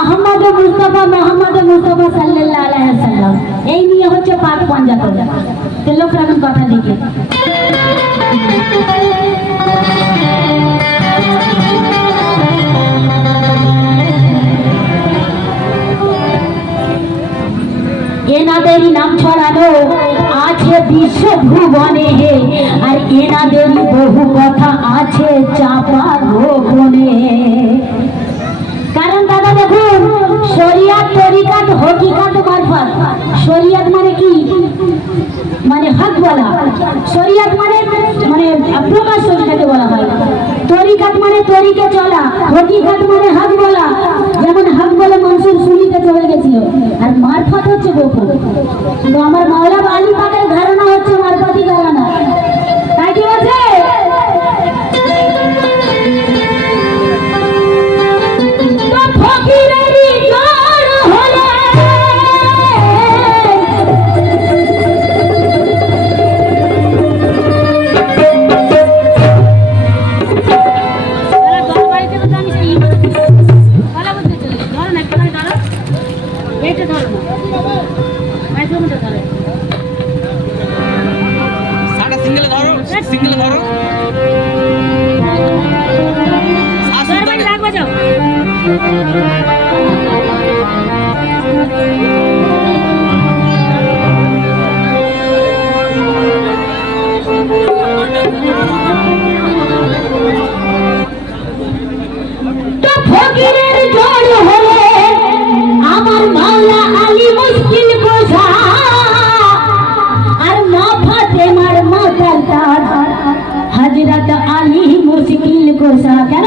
আহমদ মুস্তাফা মোহাম্মদ মুস্তাফা সাল্লাল্লাহু আলাইহি ওয়াসাল্লাম। এই নিয়ে হচ্ছে পাক পাঞ্জাতন। তেল প্রাণ কথা দিকে এনাদেরই নাম ছড়ানো আছে বিশ্ব ভুবনে, আর এনাদেরই বহু কথা আছে চাপা গোপনে। কারণ দাদা দেখুন, শরিয়াত তরিকাত হকিকাত মারফত। শরিয়াত মানে কি? মানে হক বলা। শরিয়াত মানে মানে প্রকাশ্য যেটাকে বলা হয়। তরিকাত মানে তরিকে চলা, হকিকাত মানে হক বলা। যেমন হক বলে মনসুর সুলিতে চলে গেছিল, আর মারফত হচ্ছে গোপন। তো আমার মাওলা আলী পাকের ধারণা হচ্ছে মারফতি ধারণা, তাই কি বলছে? হযরত আলী মুশকিল কোশা। কেন?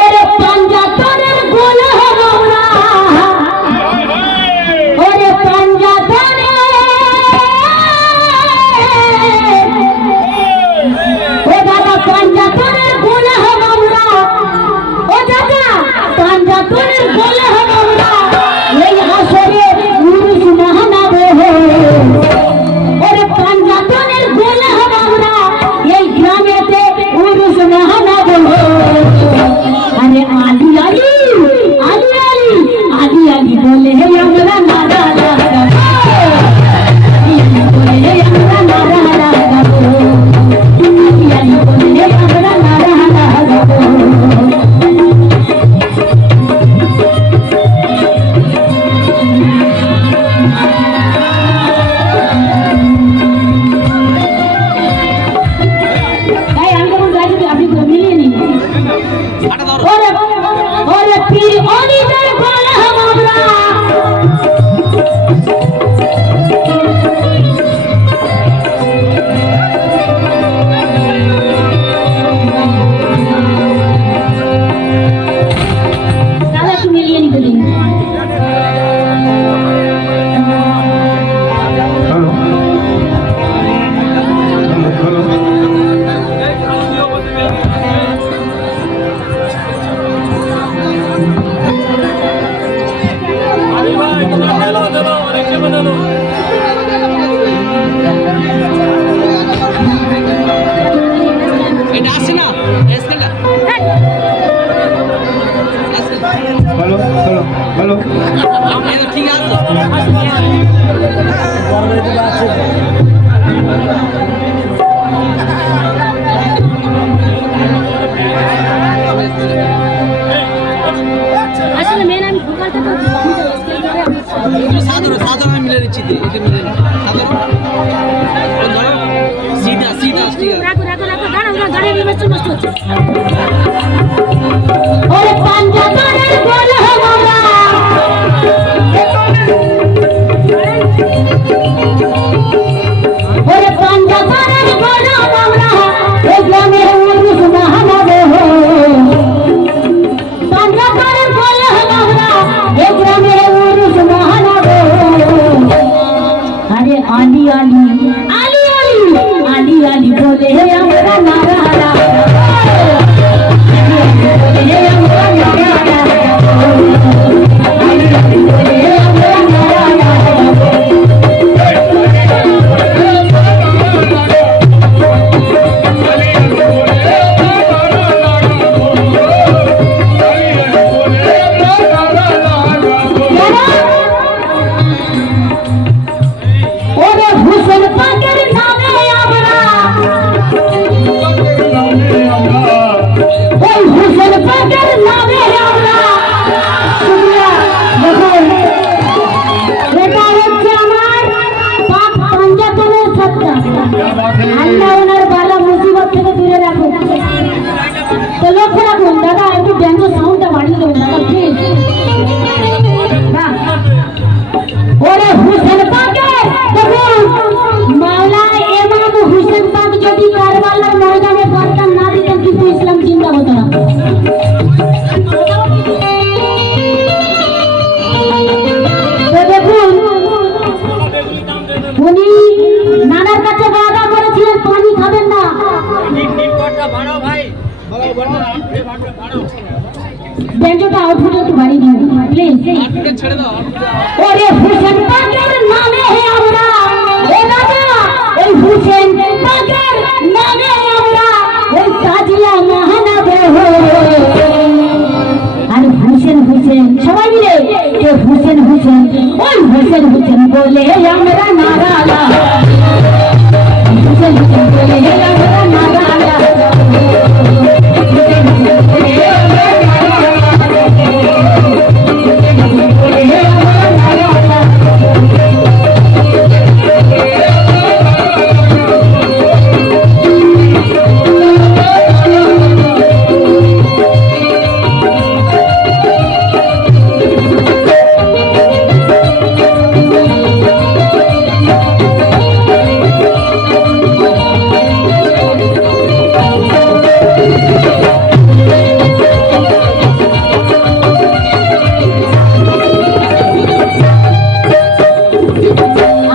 ওরে পাঞ্জাতনের গোলাম আমরা, ওরে পাঞ্জাতনে, ও দাদা পাঞ্জাতনের গোলাম আমরা, ও দাদা পাঞ্জাতনের গোলাম আমরা। এই আসরে উরুস মাহনাবে, ওরে পাঞ্জাতনের গোলাম আমরা, এই গ্রামেতে উরুস মাহনাবে। আরে আলী আলী আলী আলী আলী আলী বলে আমরা নারা লাগাবো, আলী বলে আমরা নারা লাগাবো, আলী বলে আমরা নারা লাগাবো। ঠিক আছে। আসলে মেন আমি ভোকালটা তো সাধারণ সাধারণ মিলে দিচ্ছি, এটা মিলে সাধারণ সিধা সিধা ঠিক আছে। রাখো রাখো রাখো, দাঁড়াও না, গাড়ি নিয়ে নষ্ট হচ্ছে। ওরে পাঞ্জাতনের গোলাম আমরা, ওরে পাঞ্জাতনের গোলাম আমরা, এই গ্রামে উরুস মাহনাবে। পাঞ্জাতনের গোলাম আমরা, এই গ্রামে উরুস মাহনাবে। আরে আলী আলী আলী আলী আলী আলী বলে আমরা নারা লাগাবো, আলী আলী বলে আমরা নারা ওরে হুসেন পাকের দেখুন মাওলা ইমাম হুসেন পাক যদি কারবালার ময়দানে পদটা না দিতেন কিন্তু ইসলাম জিন্দা হতো না। তো দেখুন উনি নানার কাছে ওয়াদা করেছিলেন পানি খাবেন না। বেঞ্চটা আউটফুট একটু বাড়ি দিন প্লিজ। ছেড়ে দাও। ওরে হুসেন পাকের নামে আমরা ও দাদা ওই হুসেন পাকের নামে আমরা ওই তাজিয়া মহানব আর হুসেন হুসেন সবাই মিলে যে হুসেন হুসেন ওই হুসেন হুসেন বলে আমরা নারালা হুসেন হুসেন বলে আমরা নারালা হুসেন হুসেন বলে আমরা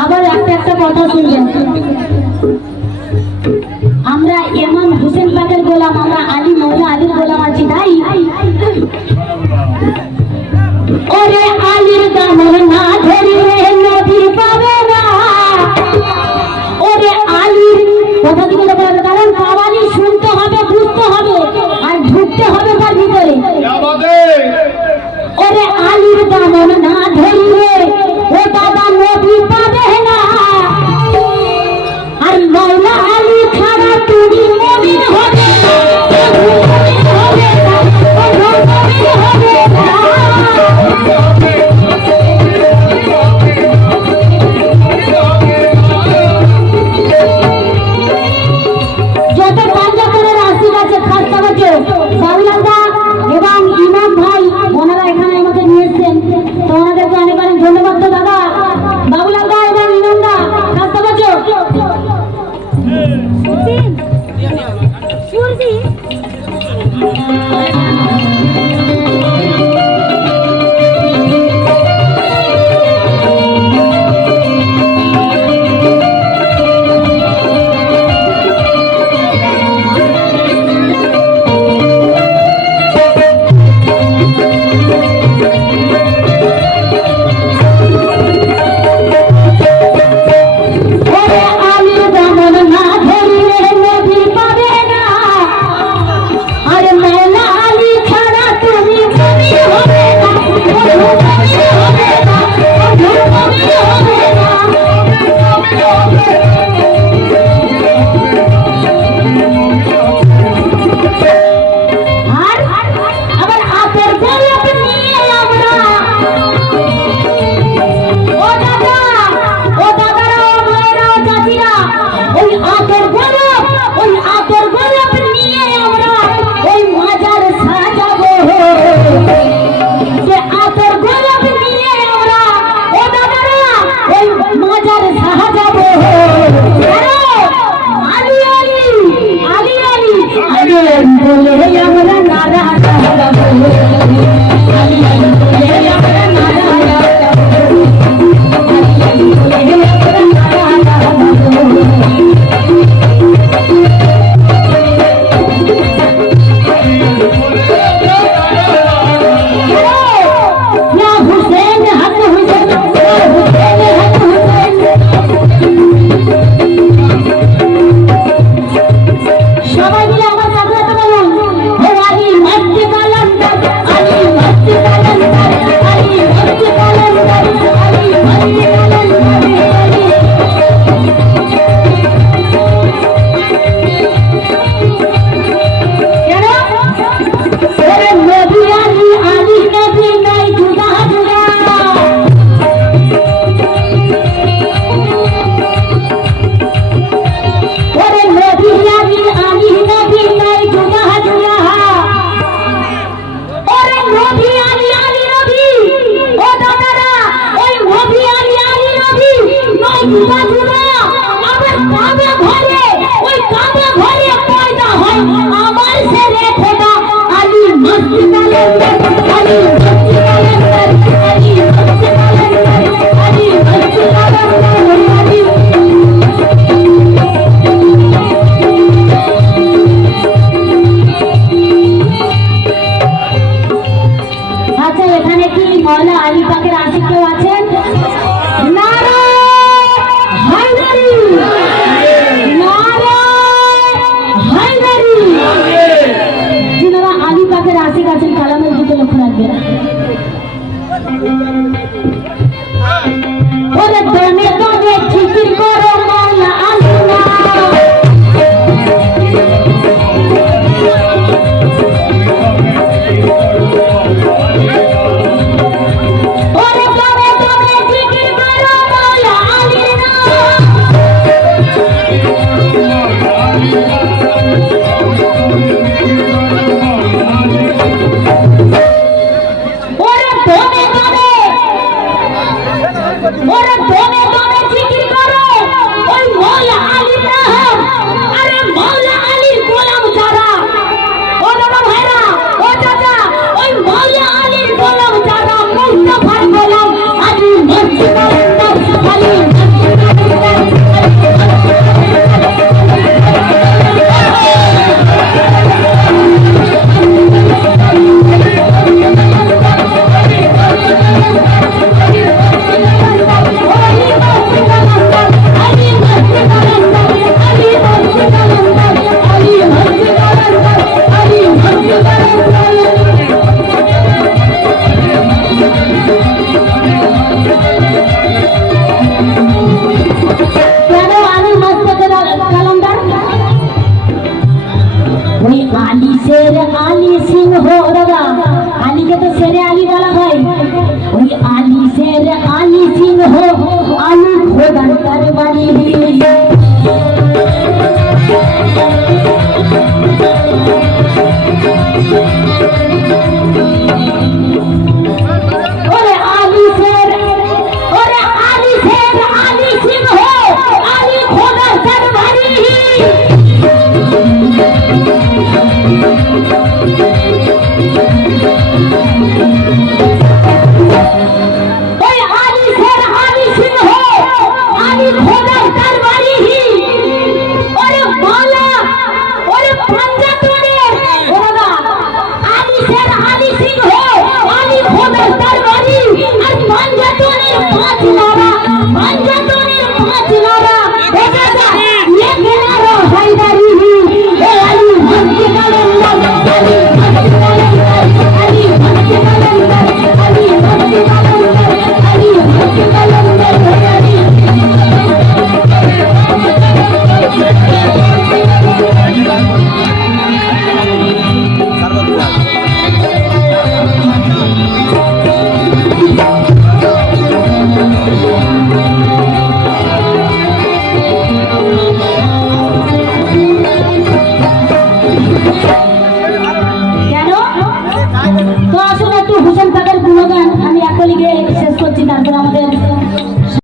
আবার একটা কথা শুনবেন, আমরা ইমাম হুসেন পাকের গোলাম, আমরা আলী মৌলা আলীর গোলাম আছি তাই। ওরে আলীর দামন না ধরিলে নদী পাবে না। ওরে আলীর কথা দিকে কারণ কাওয়ালি শুনতে হবে বুঝতে হবে আর ঢুকতে হবে তার ভিতরে। ওরে আলীর দামন না ধরিলে ও দাদা নদী পাবে না। আর মৌলা আলী ছাড়া তুমি মুমিন হবে না, মুমিন হবে না, মুমিন হবে না। যত পাঞ্জাবের রাশিক আছে খাস্তা বাজে বাউলাদা এবং ইমাম ভাই ওনারা এখানে আমাকে নিয়ে এসেছেন, তো ওনাদেরকে অনেক অনেক ধন্যবাদ। তো দাদা বাউলাদা এবং ইমামদা খাস্তা বাজে ওরে আলীর দামন না ধরিলে নদী পাবে না। আর মৌলা আলী ছাড়া তুমি মুমিন হবে না, মুমিন হবে না, মুমিন হবে না। আর আবার আতর গোলাপ নিয়ে আমরা ও দাদা ও দাদারা ও মায়েরা ও চাচিরা ওই আতর গোলাপ নিয়ে আমরা ওই মাজার সাজাবো। যে আতর গোলাপ নিয়ে আমরা ও দাদারা ওই মাজার সাজাবো। আলী আলী আলী আলী আলী বলে আমরা নারা গাবো, আলী আলী বলে আমরা নারা সবাই মিলে আমার সাথে বলুন, ও আলী মস্তি কালাম, আলী মস্তি কালাম। ওই বাজনা আবার কাবে ঘরে ওই কাবে ঘরে পয়দা হয় আমার ছেলে খোদা আলী মস্তি কালেন্দার আলী মস্তি কালেন্দার আলী মস্তি কালেন্দার আলী মস্তি কালেন্দার আলী। আচ্ছা এখানে কি মওলা আলী পাকের আশিক কেউ আছেন? নারায়ে হায়দারি, নারায়ে হায়দারি। যিনারা আলী পাকের আশিক আছেন কালামের দিকে লক্ষ্য রাখবেন। ওরে দমে দমে জিকির করো মওলা আলী না। ওরে দমে দমে জিকির করো মওলা আলী না। ওরে দমে দমে ওরে দমে দমে জিকির করো ওই মওলা আলীর নাম। আরে মওলা আলীর গোলাম যারা, ও বাবা ভাইরা, ও চাচা, ওই মওলা আলীর গোলাম যারা মুস্তাফার গোলাম আলী মসজিদ